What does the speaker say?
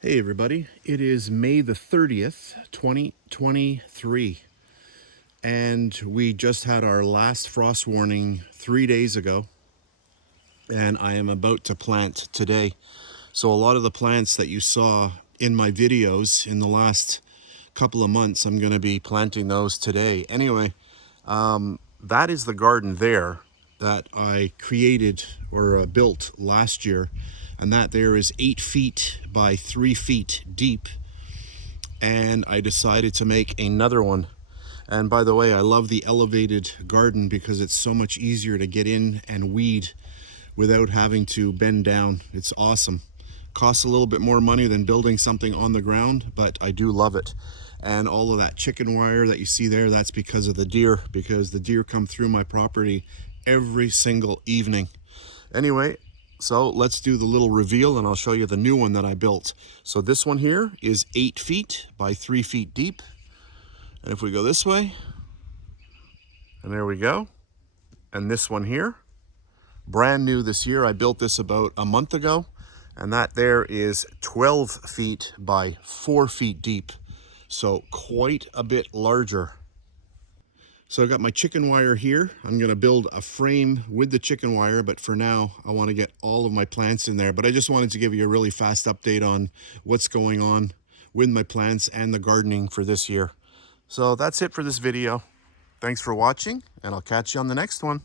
Hey everybody, it is May the 30th, 2023, and we just had our last frost warning 3 days ago, and I am about to plant today. So a lot of the plants that you saw in my videos in the last couple of months, I'm going to be planting those today. Anyway, that is the garden there that I created or built last year, and that there is 8 feet by 3 feet deep, and I decided to make another one. And by the way, I love the elevated garden because it's so much easier to get in and weed without having to bend down. It's awesome. Costs a little bit more money than building something on the ground, but I do love it. And all of that chicken wire that you see there, that's because of the deer, because the deer come through my property every single evening. Anyway, so let's do the little reveal and I'll show you the new one that I built. So this one here is 8 feet by 3 feet deep. And if we go this way, and there we go. And this one here, brand new this year. I built this about a month ago, and that there is 12 feet by 4 feet deep. So quite a bit larger. So I've got my chicken wire here. I'm gonna build a frame with the chicken wire, but for now, I wanna get all of my plants in there. But I just wanted to give you a really fast update on what's going on with my plants and the gardening for this year. So that's it for this video. Thanks for watching, and I'll catch you on the next one.